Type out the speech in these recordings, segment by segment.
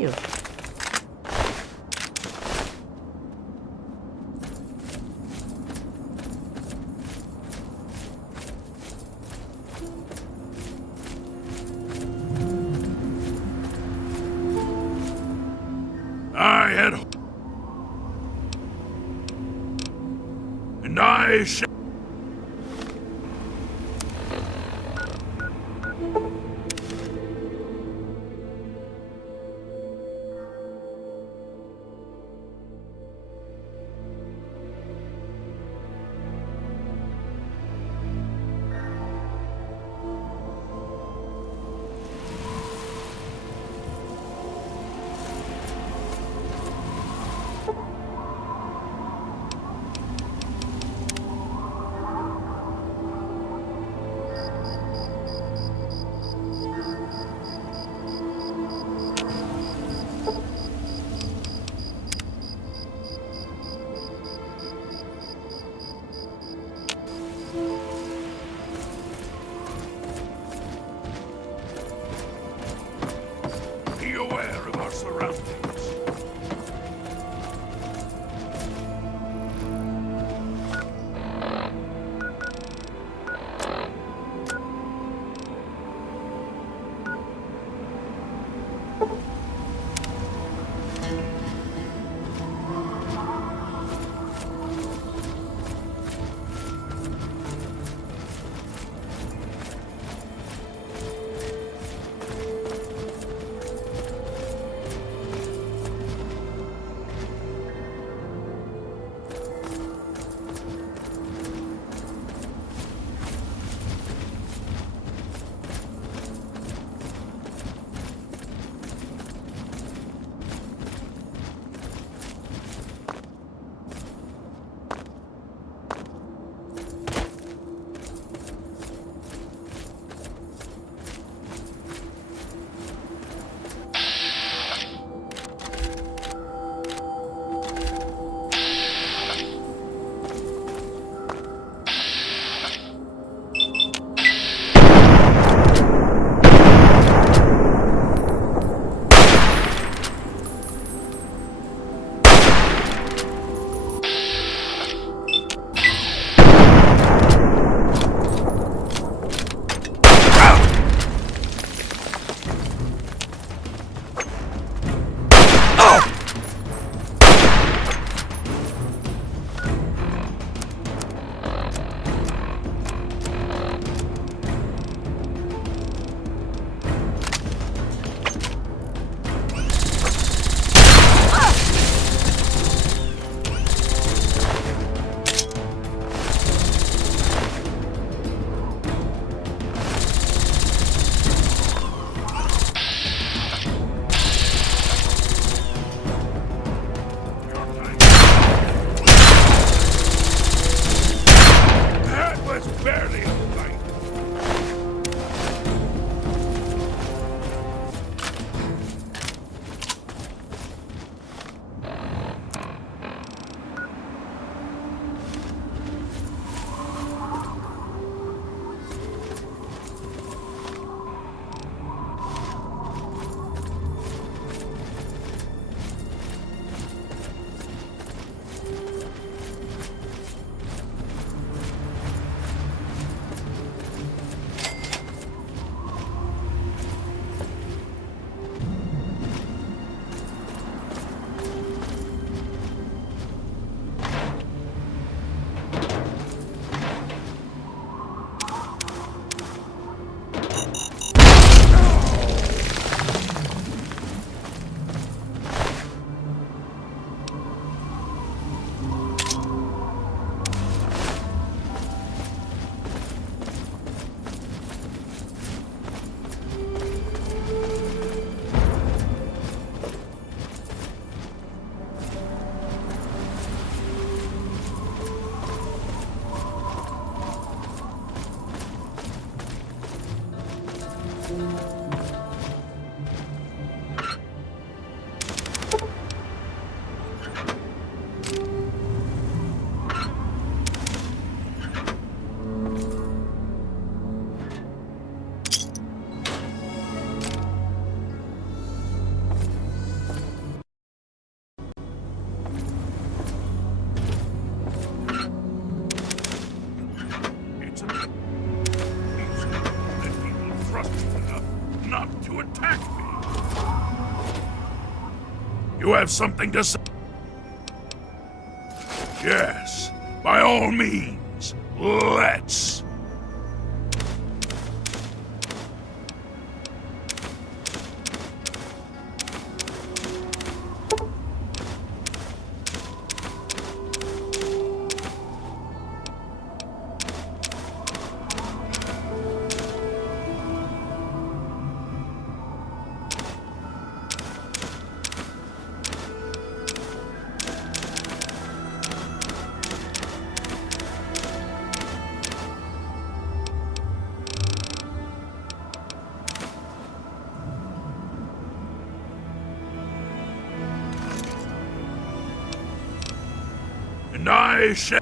see you. I had hope. And I shall. Be aware of our surroundings. You have something to say? Yes, by all means, let's. And I shall.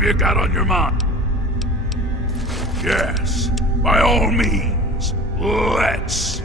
have you got on your mind? Yes, by all means, let's.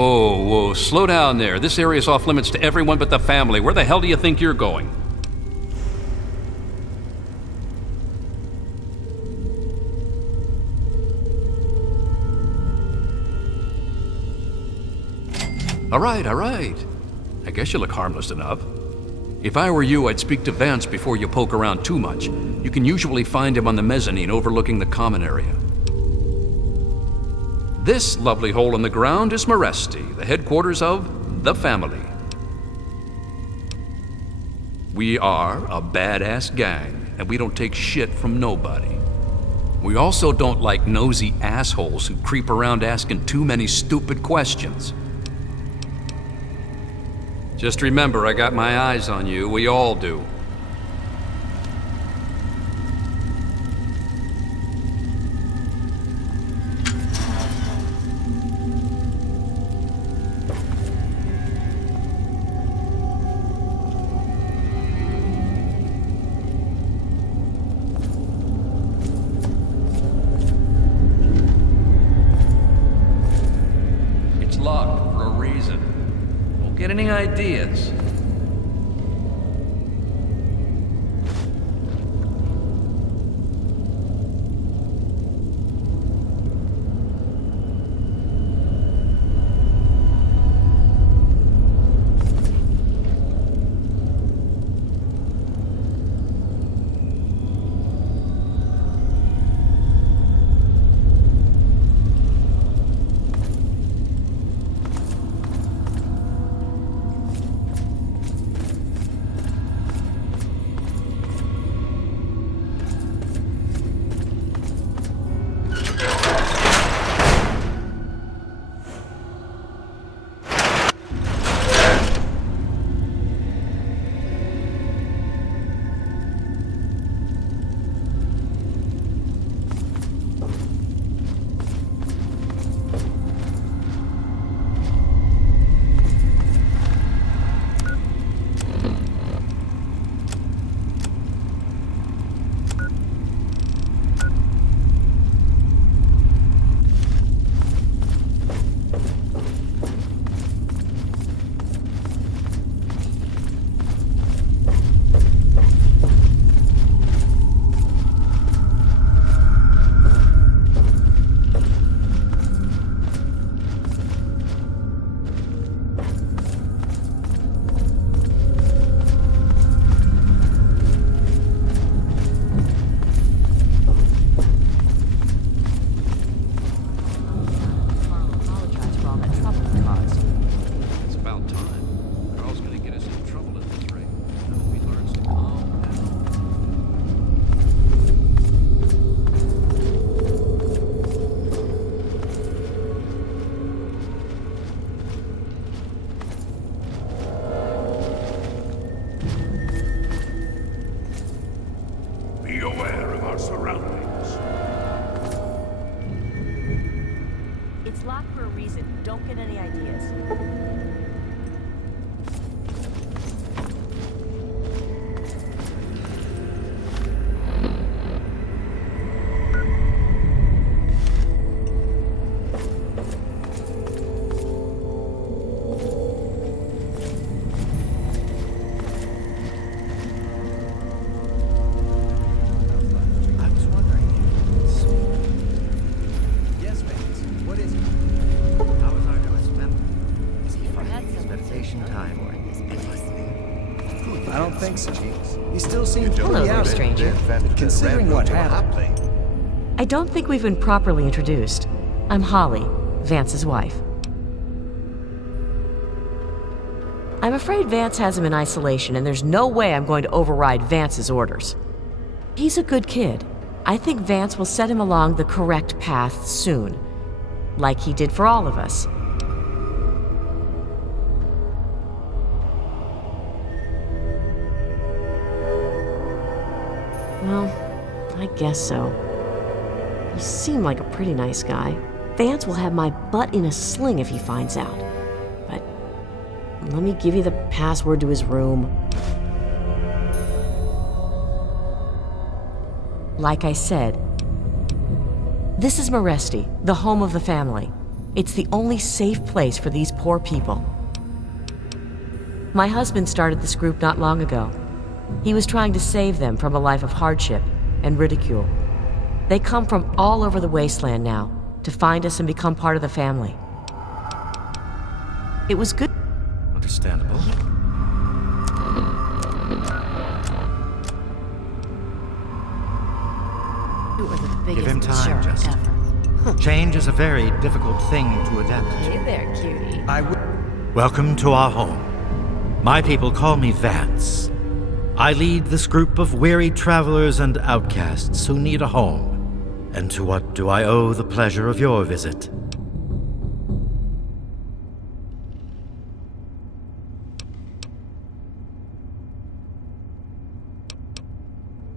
Whoa, whoa, slow down there. This area's off limits to everyone but the family. Where the hell do you think you're going? All right. I guess you look harmless enough. If I were you, I'd speak to Vance before you poke around too much. You can usually find him on the mezzanine overlooking the common area. This lovely hole in the ground is Meresti, the headquarters of the family. We are a badass gang, and we don't take shit from nobody. We also don't like nosy assholes who creep around asking too many stupid questions. Just remember, I got my eyes on you. We all do. It's locked for a reason. Don't get any ideas. It's locked for a reason. Don't get any ideas. I don't think so. He still seems Hello pretty there, out stranger. considering what happened. I don't think we've been properly introduced. I'm Holly, Vance's wife. I'm afraid Vance has him in isolation, and there's no way I'm going to override Vance's orders. He's a good kid. I think Vance will set him along the correct path soon, like he did for all of us. Well, I guess so. You seem like a pretty nice guy. Vance will have my butt in a sling if he finds out. But let me give you the password to his room. Like I said, this is Meresti, the home of the family. It's the only safe place for these poor people. My husband started this group not long ago. He was trying to save them from a life of hardship and ridicule. They come from all over the wasteland now to find us and become part of the family. It was good. Understandable. Give him time, Justin. Change is a very difficult thing to adapt to. Hey there, cutie. Welcome to our home. My people call me Vance. I lead this group of weary travelers and outcasts who need a home. And to what do I owe the pleasure of your visit?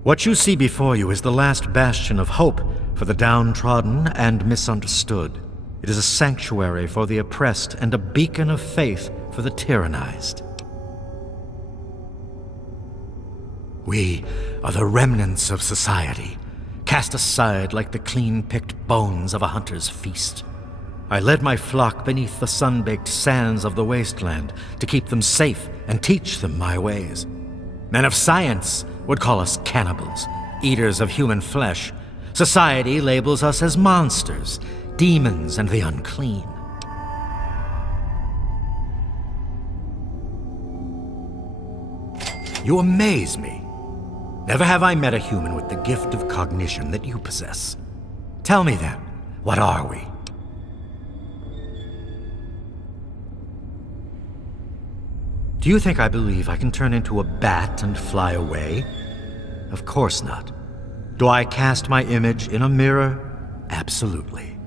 What you see before you is the last bastion of hope for the downtrodden and misunderstood. It is a sanctuary for the oppressed and a beacon of faith for the tyrannized. We are the remnants of society, cast aside like the clean-picked bones of a hunter's feast. I led my flock beneath the sun-baked sands of the wasteland to keep them safe and teach them my ways. Men of science would call us cannibals, eaters of human flesh. Society labels us as monsters, demons, and the unclean. You amaze me. Never have I met a human with the gift of cognition that you possess. Tell me then, what are we? Do you think I believe I can turn into a bat and fly away? Of course not. Do I cast my image in a mirror? Absolutely.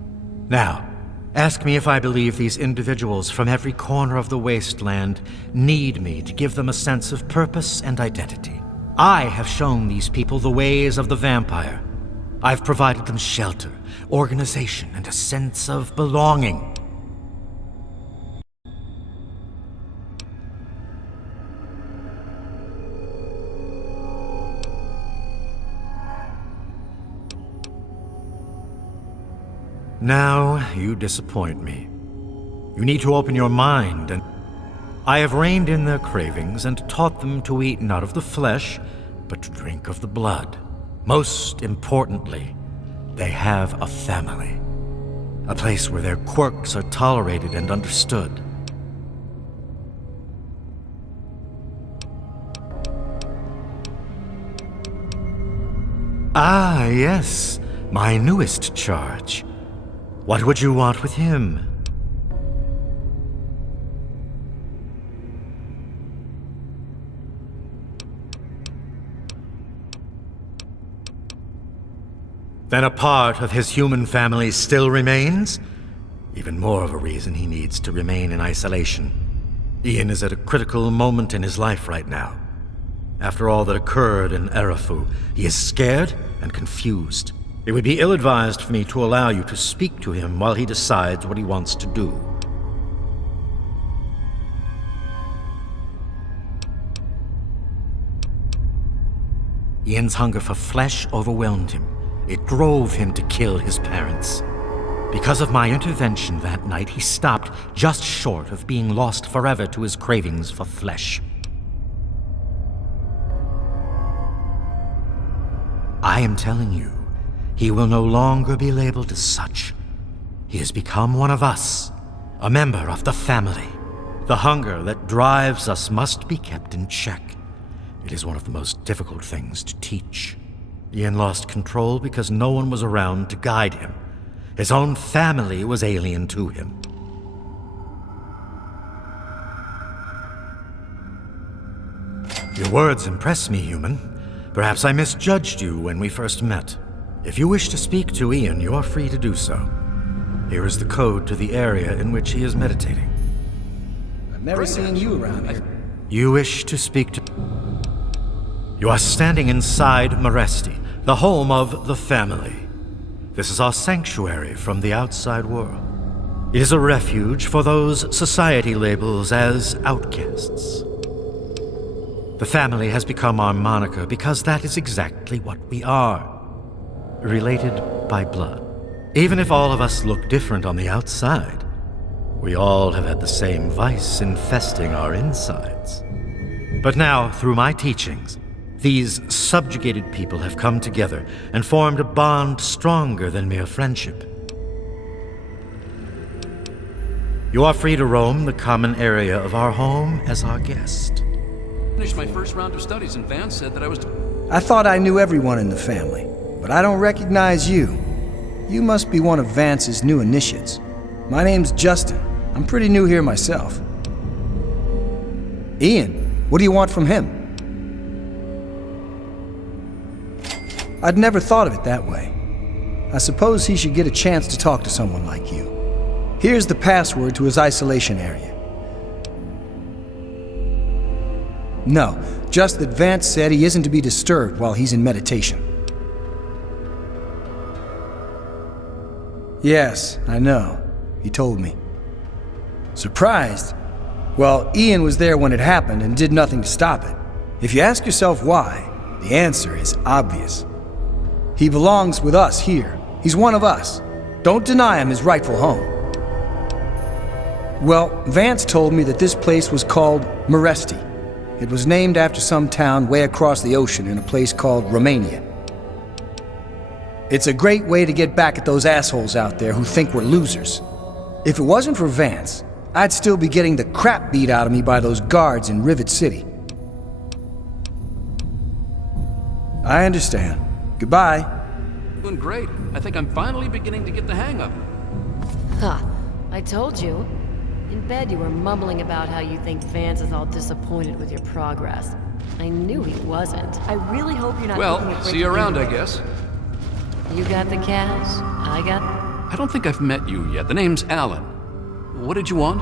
Now, ask me if I believe these individuals from every corner of the wasteland need me to give them a sense of purpose and identity. I have shown these people the ways of the vampire. I've provided them shelter, organization, and a sense of belonging. Now you disappoint me. You need to open your mind, and I have reined in their cravings and taught them to eat not of the flesh, but to drink of the blood. Most importantly, they have a family. A place where their quirks are tolerated and understood. Ah, yes, my newest charge. What would you want with him? Then a part of his human family still remains? Even more of a reason he needs to remain in isolation. Ian is at a critical moment in his life right now. After all that occurred in Erafu, he is scared and confused. It would be ill-advised for me to allow you to speak to him while he decides what he wants to do. Ian's hunger for flesh overwhelmed him. It drove him to kill his parents. Because of my intervention that night, he stopped just short of being lost forever to his cravings for flesh. I am telling you, he will no longer be labeled as such. He has become one of us, a member of the family. The hunger that drives us must be kept in check. It is one of the most difficult things to teach. Ian lost control because no one was around to guide him. His own family was alien to him. Your words impress me, human. Perhaps I misjudged you when we first met. If you wish to speak to Ian, you are free to do so. Here is the code to the area in which he is meditating. I've never seen you around here. You wish to speak to... You are standing inside Meresti, the home of the family. This is our sanctuary from the outside world. It is a refuge for those society labels as outcasts. The family has become our moniker because that is exactly what we are. Related by blood. Even if all of us look different on the outside, we all have had the same vice infesting our insides. But now, through my teachings, these subjugated people have come together and formed a bond stronger than mere friendship. You are free to roam the common area of our home as our guest. Finished my first round of studies, and Vance said that I was... I thought I knew everyone in the family, but I don't recognize you. You must be one of Vance's new initiates. My name's Justin. I'm pretty new here myself. Ian, what do you want from him? I'd never thought of it that way. I suppose he should get a chance to talk to someone like you. Here's the password to his isolation area. No, just that Vance said he isn't to be disturbed while he's in meditation. Yes, I know. He told me. Surprised? Well, Ian was there when it happened and did nothing to stop it. If you ask yourself why, the answer is obvious. He belongs with us here. He's one of us. Don't deny him his rightful home. Well, Vance told me that this place was called Meresti. It was named after some town way across the ocean in a place called Romania. It's a great way to get back at those assholes out there who think we're losers. If it wasn't for Vance, I'd still be getting the crap beat out of me by those guards in Rivet City. I understand. Goodbye. Doing great. I think I'm finally beginning to get the hang of it. Huh. I told you. In bed you were mumbling about how you think Vance is all disappointed with your progress. I knew he wasn't. I really hope you're not looking Well, at see you around, I breaking guess. You got the cash? I got... I don't think I've met you yet. The name's Alan. What did you want?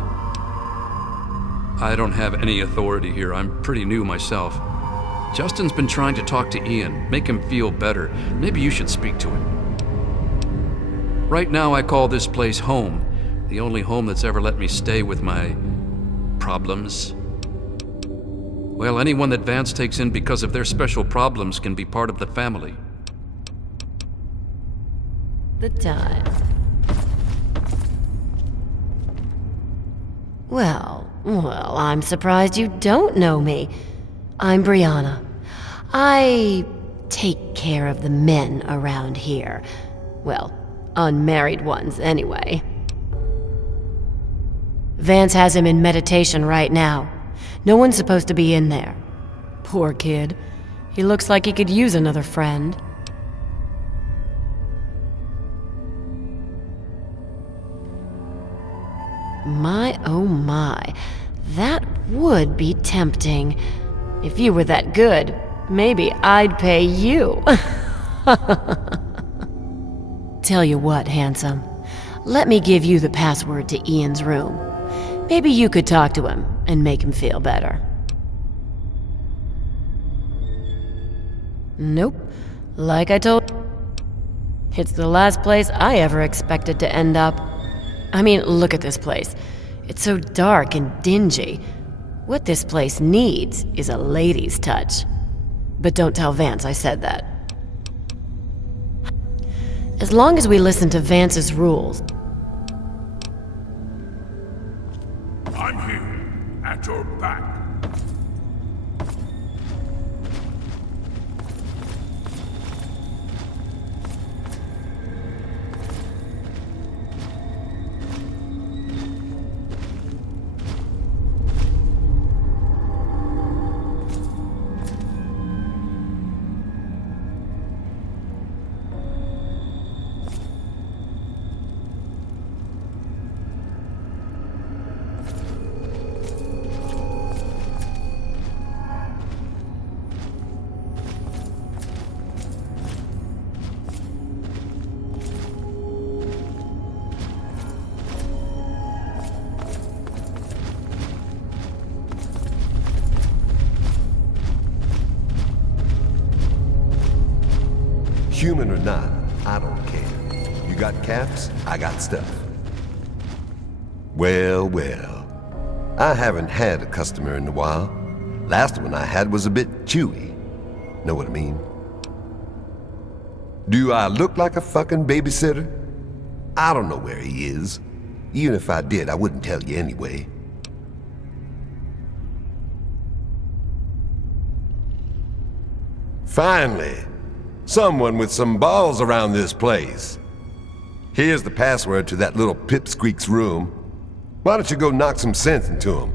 I don't have any authority here. I'm pretty new myself. Justin's been trying to talk to Ian, make him feel better. Maybe you should speak to him. Right now I call this place home. The only home that's ever let me stay with my... problems. Well, anyone that Vance takes in because of their special problems can be part of the family. the time. Well, I'm surprised you don't know me. I'm Brianna. I take care of the men around here. Well, unmarried ones, anyway. Vance has him in meditation right now. No one's supposed to be in there. Poor kid. He looks like he could use another friend. My, oh my. That would be tempting. If you were that good, maybe I'd pay you. Tell you what, handsome. Let me give you the password to Ian's room. Maybe you could talk to him and make him feel better. Nope. Like I told... It's the last place I ever expected to end up. I mean, look at this place. It's so dark and dingy. What this place needs is a lady's touch. But don't tell Vance I said that. As long as we listen to Vance's rules... I'm here, at your back. Human or not, I don't care. You got caps, I got stuff. Well, I haven't had a customer in a while. Last one I had was a bit chewy. Know what I mean? Do I look like a fucking babysitter? I don't know where he is. Even if I did, I wouldn't tell you anyway. Finally, someone with some balls around this place. Here's the password to that little pipsqueak's room. Why don't you go knock some sense into him?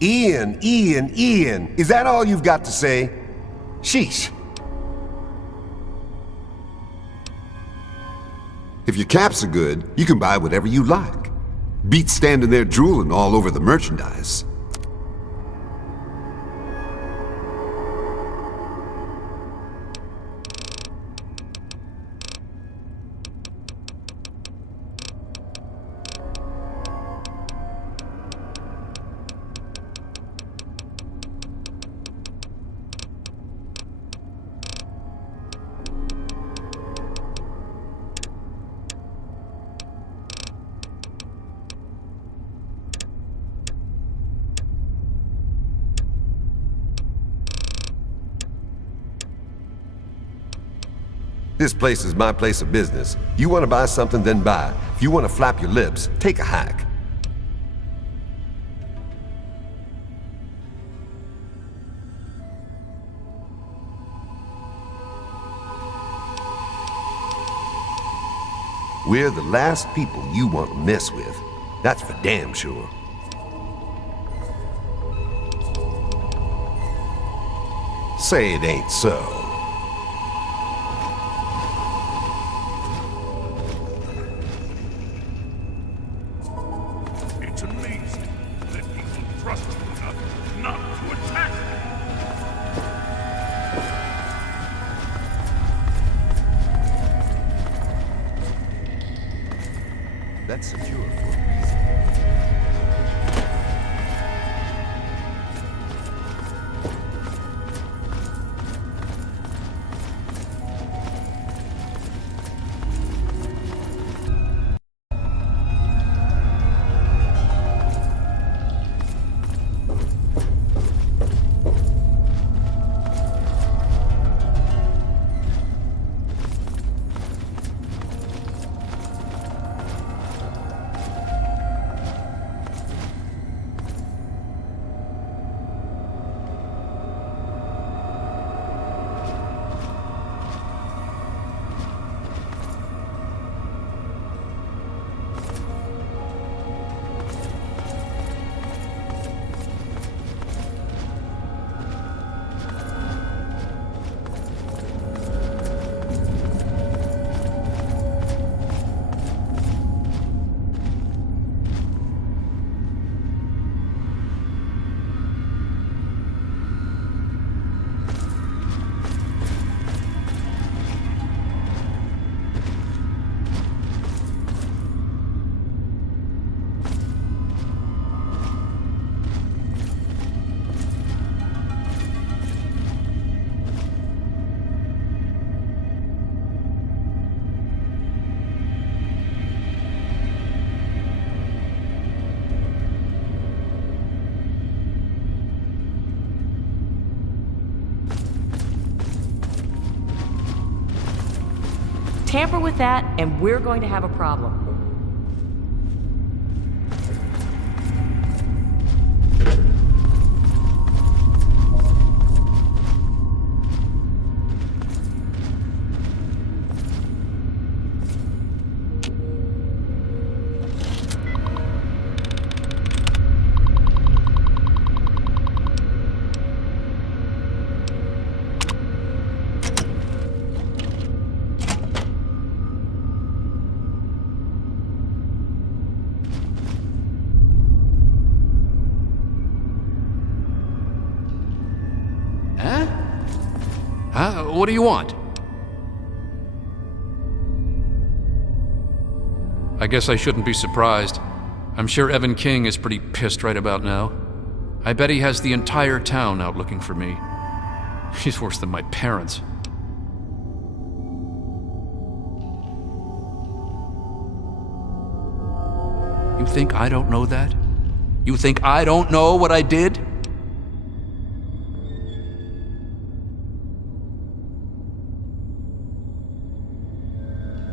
Ian, is that all you've got to say? Sheesh. If your caps are good, you can buy whatever you like. Beats standing there drooling all over the merchandise. This place is my place of business. You want to buy something, then buy. If you want to flap your lips, take a hike. We're the last people you want to mess with. That's for damn sure. Say it ain't so. It's amazing that people trust you enough not to attack me. That's secure for a reason. Tamper with that, and we're going to have a problem. What do you want? I guess I shouldn't be surprised. I'm sure Evan King is pretty pissed right about now. I bet he has the entire town out looking for me. He's worse than my parents. You think I don't know that? You think I don't know what I did?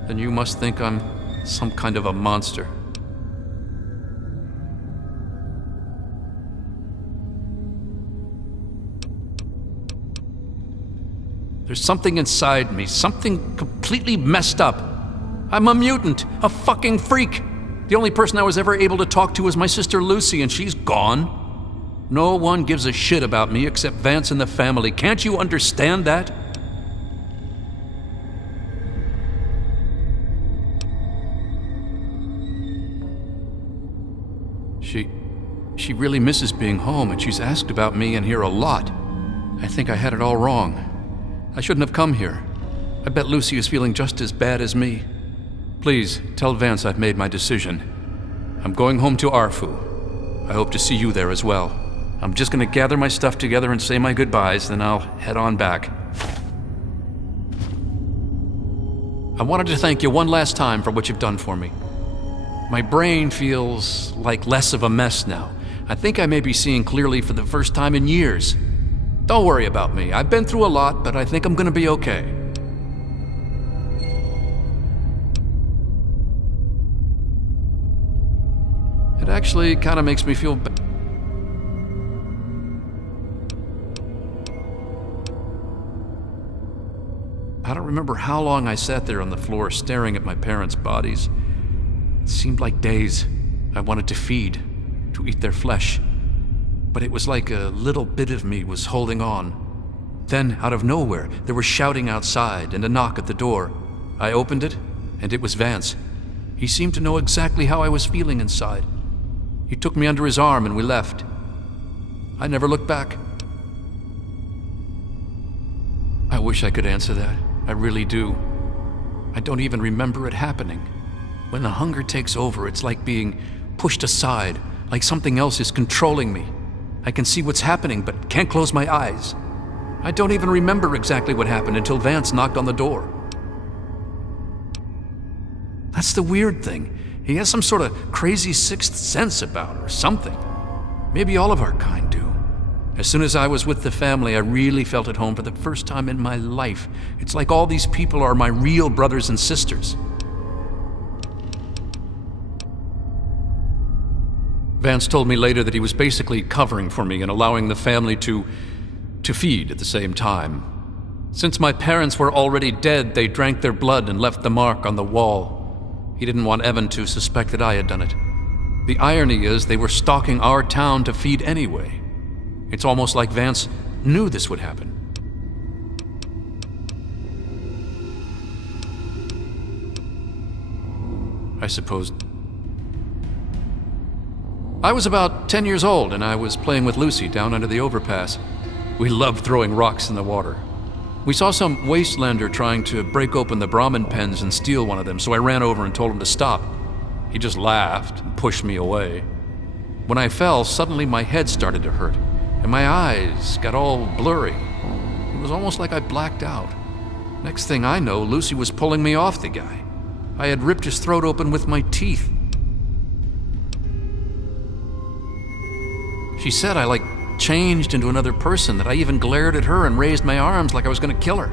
then you must think I'm some kind of a monster. There's something inside me, something completely messed up. I'm a mutant, a fucking freak. The only person I was ever able to talk to was my sister Lucy, and she's gone. No one gives a shit about me except Vance and the family. Can't you understand that? She really misses being home, and she's asked about me in here a lot. I think I had it all wrong. I shouldn't have come here. I bet Lucy is feeling just as bad as me. Please, tell Vance I've made my decision. I'm going home to Arfu. I hope to see you there as well. I'm just gonna gather my stuff together and say my goodbyes, then I'll head on back. I wanted to thank you one last time for what you've done for me. My brain feels like less of a mess now. I think I may be seeing clearly for the first time in years. Don't worry about me. I've been through a lot, but I think I'm gonna be okay. It actually kind of makes me feel bad. I don't remember how long I sat there on the floor staring at my parents' bodies. It seemed like days. I wanted to feed, to eat their flesh. But it was like a little bit of me was holding on. Then, out of nowhere, there was shouting outside and a knock at the door. I opened it, and it was Vance. He seemed to know exactly how I was feeling inside. He took me under his arm and we left. I never looked back. I wish I could answer that. I really do. I don't even remember it happening. When the hunger takes over, it's like being pushed aside, like something else is controlling me. I can see what's happening, but can't close my eyes. I don't even remember exactly what happened until Vance knocked on the door. That's the weird thing. He has some sort of crazy sixth sense about her, or something. Maybe all of our kind do. As soon as I was with the family, I really felt at home for the first time in my life. It's like all these people are my real brothers and sisters. Vance told me later that he was basically covering for me and allowing the family to feed at the same time. Since my parents were already dead, they drank their blood and left the mark on the wall. He didn't want Evan to suspect that I had done it. The irony is they were stalking our town to feed anyway. It's almost like Vance knew this would happen. I suppose. I was about 10 years old and I was playing with Lucy down under the overpass. We loved throwing rocks in the water. We saw some wastelander trying to break open the Brahmin pens and steal one of them, so I ran over and told him to stop. He just laughed and pushed me away. When I fell, suddenly my head started to hurt, and my eyes got all blurry. It was almost like I blacked out. Next thing I know, Lucy was pulling me off the guy. I had ripped his throat open with my teeth. She said I changed into another person, that I even glared at her and raised my arms like I was gonna kill her.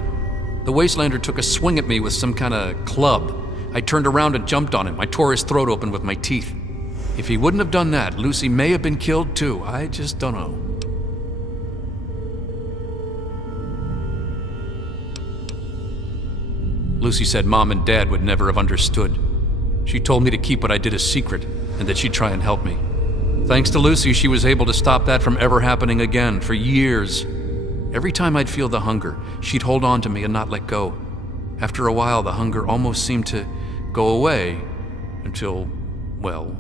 The wastelander took a swing at me with some kind of club. I turned around and jumped on him. I tore his throat open with my teeth. If he wouldn't have done that, Lucy may have been killed too. I just don't know. Lucy said Mom and Dad would never have understood. She told me to keep what I did a secret and that she'd try and help me. Thanks to Lucy, she was able to stop that from ever happening again for years. Every time I'd feel the hunger, she'd hold on to me and not let go. After a while, the hunger almost seemed to go away until, well...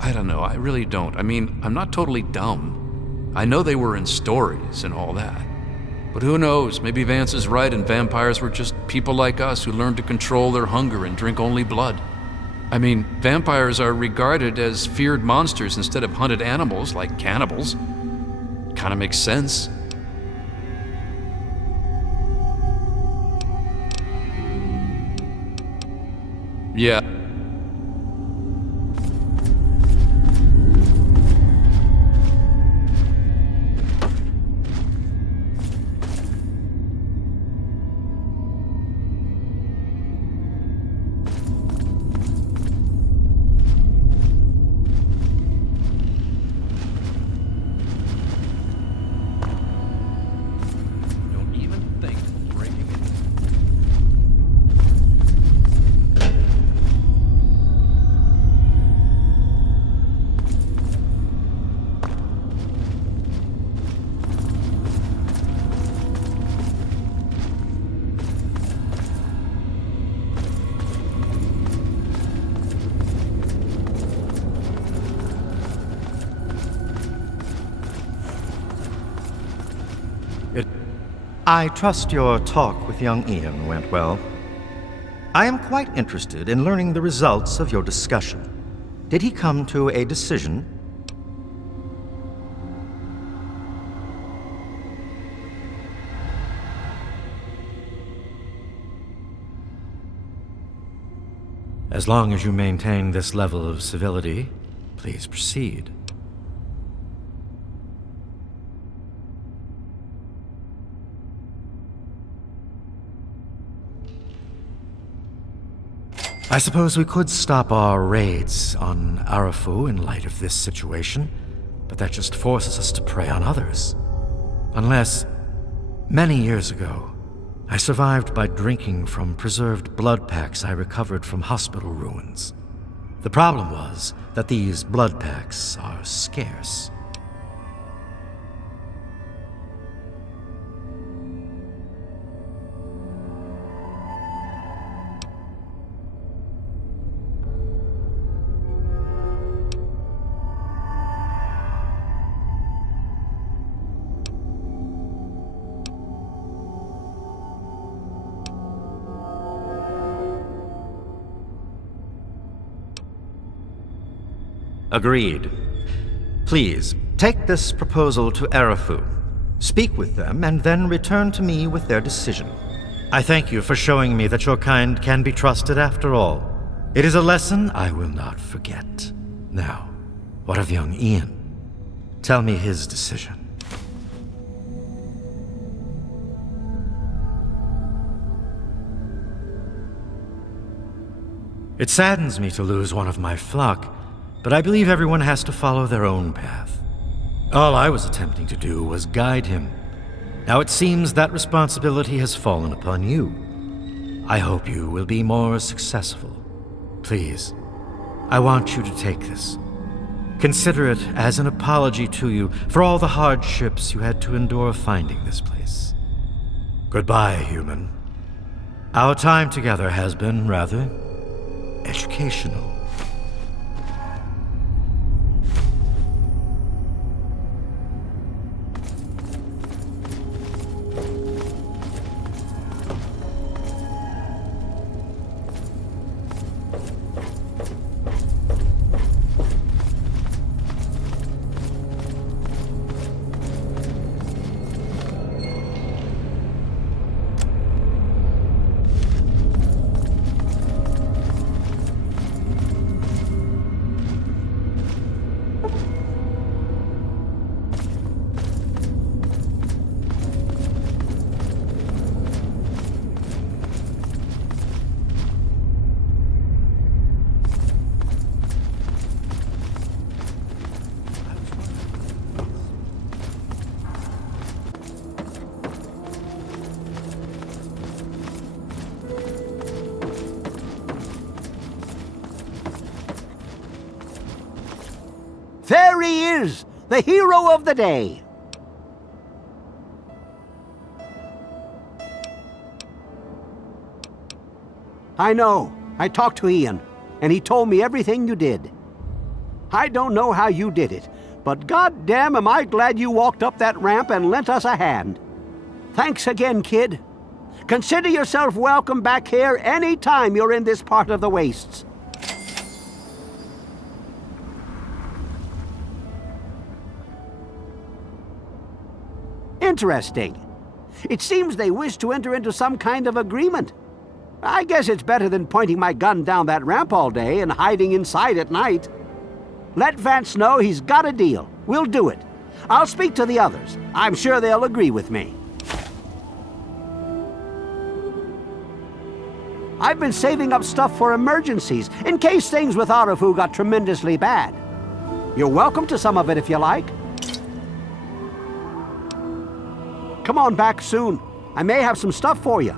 I don't know, I really don't. I mean, I'm not totally dumb. I know they were in stories and all that. But who knows, maybe Vance is right and vampires were just people like us who learned to control their hunger and drink only blood. I mean, vampires are regarded as feared monsters instead of hunted animals like cannibals. Kinda makes sense. Yeah. I trust your talk with young Ian went well. I am quite interested in learning the results of your discussion. Did he come to a decision? As long as you maintain this level of civility, please proceed. I suppose we could stop our raids on Arafu in light of this situation, but that just forces us to prey on others. Unless, many years ago, I survived by drinking from preserved blood packs I recovered from hospital ruins. The problem was that these blood packs are scarce. Agreed. Please, take this proposal to Arafu. Speak with them, and then return to me with their decision. I thank you for showing me that your kind can be trusted after all. It is a lesson I will not forget. Now, what of young Ian? Tell me his decision. It saddens me to lose one of my flock, but I believe everyone has to follow their own path. All I was attempting to do was guide him. Now it seems that responsibility has fallen upon you. I hope you will be more successful. Please, I want you to take this. Consider it as an apology to you for all the hardships you had to endure finding this place. Goodbye, human. Our time together has been rather educational. There he is, the hero of the day. I know. I talked to Ian, and he told me everything you did. I don't know how you did it, but goddamn am I glad you walked up that ramp and lent us a hand. Thanks again, kid. Consider yourself welcome back here any time you're in this part of the wastes. Interesting. It seems they wish to enter into some kind of agreement. I guess it's better than pointing my gun down that ramp all day and hiding inside at night. Let Vance know he's got a deal. We'll do it. I'll speak to the others. I'm sure they'll agree with me. I've been saving up stuff for emergencies, in case things with Arafu got tremendously bad. You're welcome to some of it if you like. Come on back soon. I may have some stuff for you.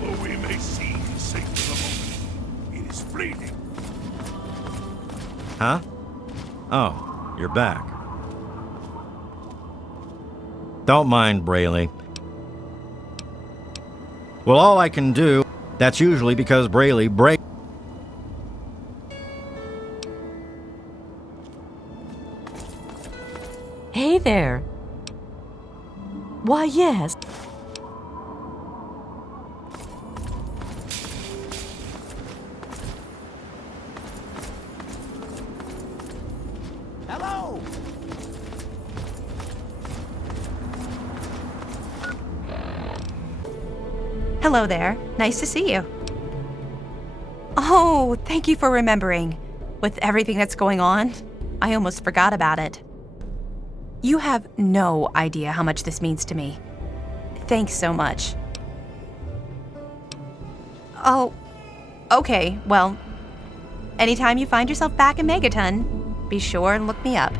Though we may Huh? Oh, you're back. Don't mind, Brayley. Well, all I can do, that's usually because Brayley breaks. Hey there. Why, yes. Hello! Hello there. Nice to see you. Oh, thank you for remembering. With everything that's going on, I almost forgot about it. You have no idea how much this means to me. Thanks so much. Oh, okay, well, anytime you find yourself back in Megaton, be sure and look me up.